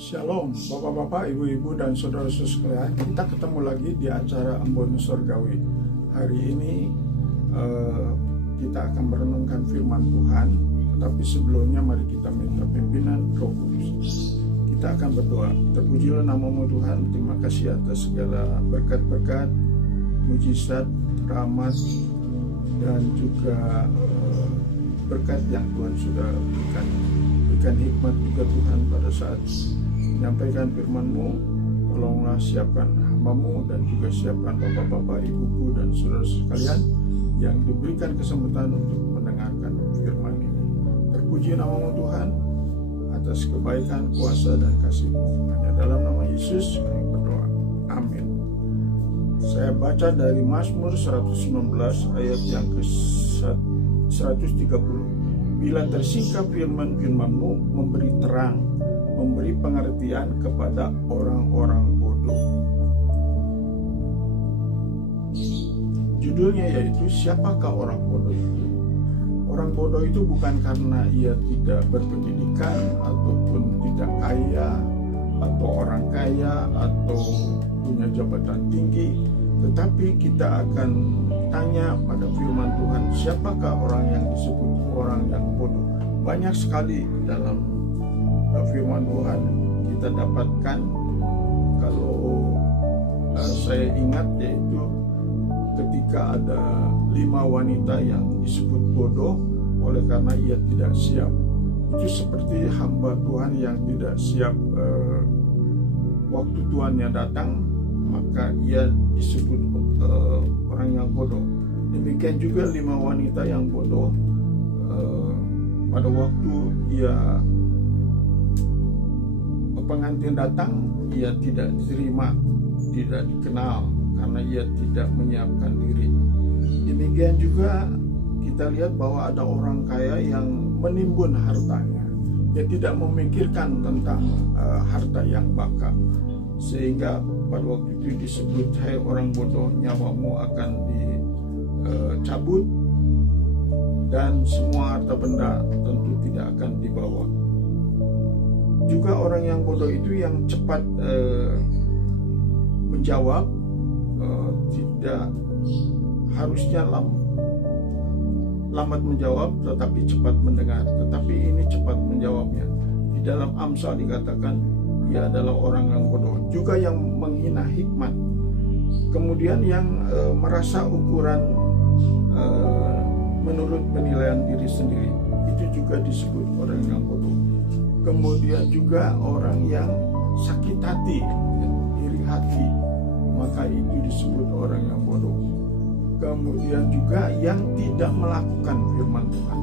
Shalom, Bapak-bapak, Ibu-ibu, dan saudara-saudara sekalian. Kita ketemu lagi di acara Embon Surgawi. Hari ini kita akan merenungkan firman Tuhan. Tetapi sebelumnya mari kita minta pimpinan Roh Kudus. Kita akan berdoa. Terpujilah nama-Mu Tuhan. Terima kasih atas segala berkat-berkat, mujizat, rahmat, dan juga berkat yang Tuhan sudah berikan. Berikan hikmat juga Tuhan pada saat menyampaikan firman-Mu. Tolonglah siapkan hamba-Mu dan juga siapkan bapak-bapak, ibu-ibu, dan saudara sekalian yang diberikan kesempatan untuk mendengarkan firman ini. Terpuji nama-Mu Tuhan atas kebaikan, kuasa, dan kasih-Mu. Hanya dalam nama Yesus kami berdoa. Amin. Saya baca dari Mazmur 119 ayat yang ke-130. Bila tersingkap firman-Mu, memberi terang, memberi pengertian kepada orang-orang bodoh. Judulnya yaitu siapakah orang bodoh itu? Orang bodoh itu bukan karena ia tidak berpendidikan ataupun tidak kaya atau orang kaya atau punya jabatan tinggi, tetapi kita akan tanya pada firman Tuhan, siapakah orang yang disebut orang yang bodoh? Banyak sekali dalam firman Tuhan kita dapatkan. Kalau saya ingat, yaitu ketika ada 5 wanita yang disebut bodoh oleh karena ia tidak siap. Itu seperti hamba Tuhan yang tidak siap waktu Tuhannya datang, maka ia disebut orang yang bodoh. Demikian juga 5 wanita yang bodoh pada waktu ia pengantin datang, ia tidak diterima, tidak dikenal karena ia tidak menyiapkan diri. Demikian juga kita lihat bahwa ada orang kaya yang menimbun hartanya. Dia tidak memikirkan tentang harta yang baka, sehingga pada waktu itu disebut, hai orang bodoh, nyawamu akan dicabut dan semua harta benda tentu tidak akan dibawa. Juga orang yang bodoh itu yang cepat menjawab, tidak harusnya lambat menjawab tetapi cepat mendengar, tetapi ini cepat menjawabnya. Di dalam Amsal dikatakan ia adalah orang yang bodoh. Juga yang menghina hikmat, kemudian yang merasa ukuran menurut penilaian diri sendiri, itu juga disebut orang yang bodoh. Kemudian juga orang yang sakit hati, iri hati, maka itu disebut orang yang bodoh. Kemudian juga yang tidak melakukan firman Tuhan,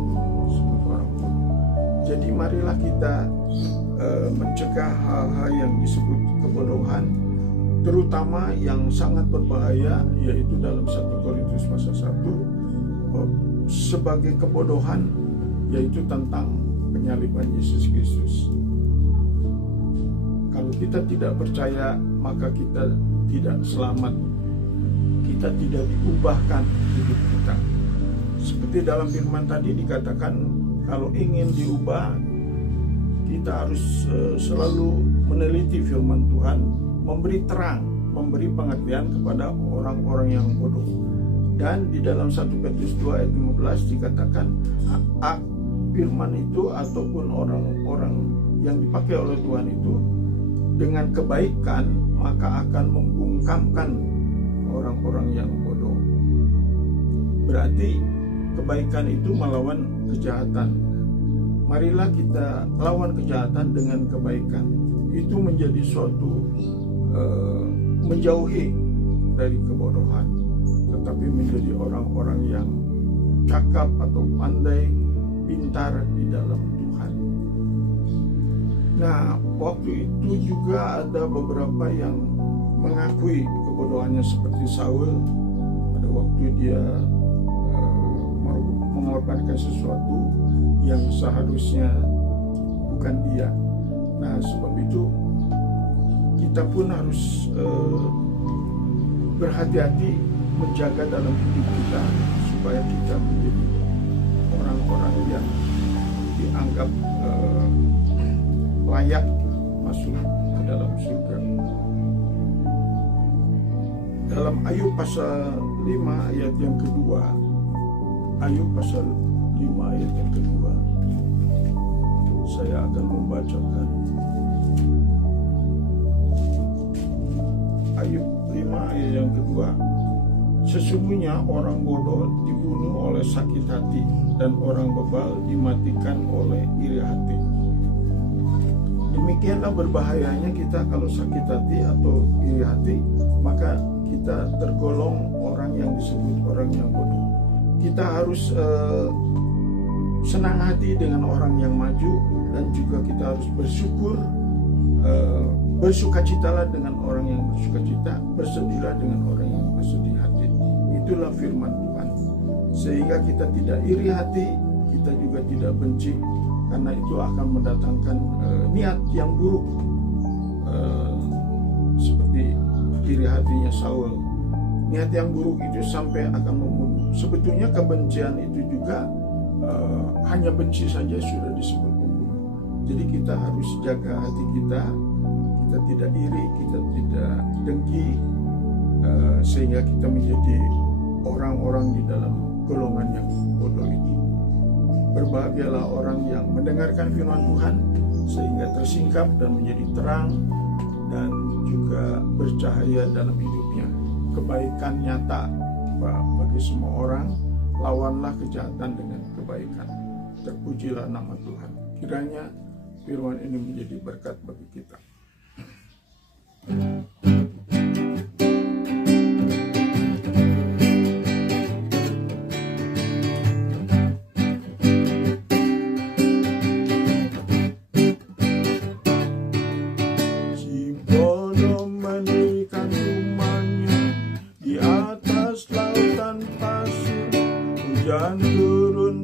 disebut orang bodoh. Jadi marilah kita mencegah hal-hal yang disebut kebodohan, terutama yang sangat berbahaya, yaitu dalam 1 Korintus pasal 1 sebagai kebodohan, yaitu tentang penyaliban Yesus Kristus. Kalau kita tidak percaya, maka kita tidak selamat. Kita tidak diubahkan hidup kita. Seperti dalam firman tadi dikatakan, kalau ingin diubah, kita harus selalu meneliti firman Tuhan, memberi terang, memberi pengertian kepada orang-orang yang bodoh. Dan di dalam 1 Petrus 2 ayat 15 dikatakan, firman itu ataupun orang-orang yang dipakai oleh Tuhan itu dengan kebaikan maka akan membungkamkan orang-orang yang bodoh. Berarti kebaikan itu melawan kejahatan. Marilah kita lawan kejahatan dengan kebaikan. Itu menjadi suatu menjauhi dari kebodohan, tetapi menjadi orang-orang yang cakap atau pandai, pintar di dalam Tuhan. Nah, waktu itu juga ada beberapa yang mengakui kebodohannya, seperti Saul pada waktu dia mengorbankan sesuatu yang seharusnya bukan dia. Nah, sebab itu kita pun harus berhati-hati menjaga dalam hidup kita supaya kita menjadi orang-orang yang dianggap layak masuk ke dalam surga. Dalam Ayub pasal 5 ayat yang kedua, Ayub pasal 5 ayat yang kedua, saya akan membacakan. Ayub 5 ayat yang kedua. Sesungguhnya orang bodoh dibunuh oleh sakit hati, dan orang bebal dimatikan oleh iri hati. Demikianlah berbahayanya kita kalau sakit hati atau iri hati, maka kita tergolong orang yang disebut orang yang bodoh. Kita harus senang hati dengan orang yang maju, dan juga kita harus bersyukur, bersukacitalah dengan orang yang bersukacita, bersedihlah dengan orang yang bersedih hati. Itulah firman Tuhan. Sehingga kita tidak iri hati, kita juga tidak benci, karena itu akan mendatangkan niat yang buruk, seperti iri hatinya Saul. Niat yang buruk itu sampai akan membunuh. Sebetulnya kebencian itu juga hanya benci saja sudah disebut pembunuh. Jadi kita harus jaga hati kita tidak iri, kita tidak dengki, sehingga kita menjadi orang-orang di dalam golongan yang bodoh itu. Berbahagialah orang yang mendengarkan firman Tuhan sehingga tersingkap dan menjadi terang dan juga bercahaya dalam hidupnya. Kebaikan nyata bagi semua orang. Lawanlah kejahatan dengan kebaikan. Terpujilah nama Tuhan. Kiranya firman ini menjadi berkat bagi kita. Hujan turun,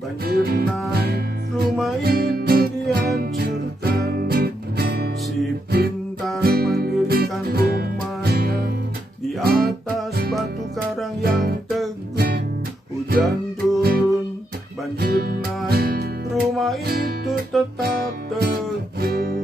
banjir naik, rumah itu dihancurkan. Si pintar mendirikan rumahnya di atas batu karang yang teguh. Hujan turun, banjir naik, rumah itu tetap teguh.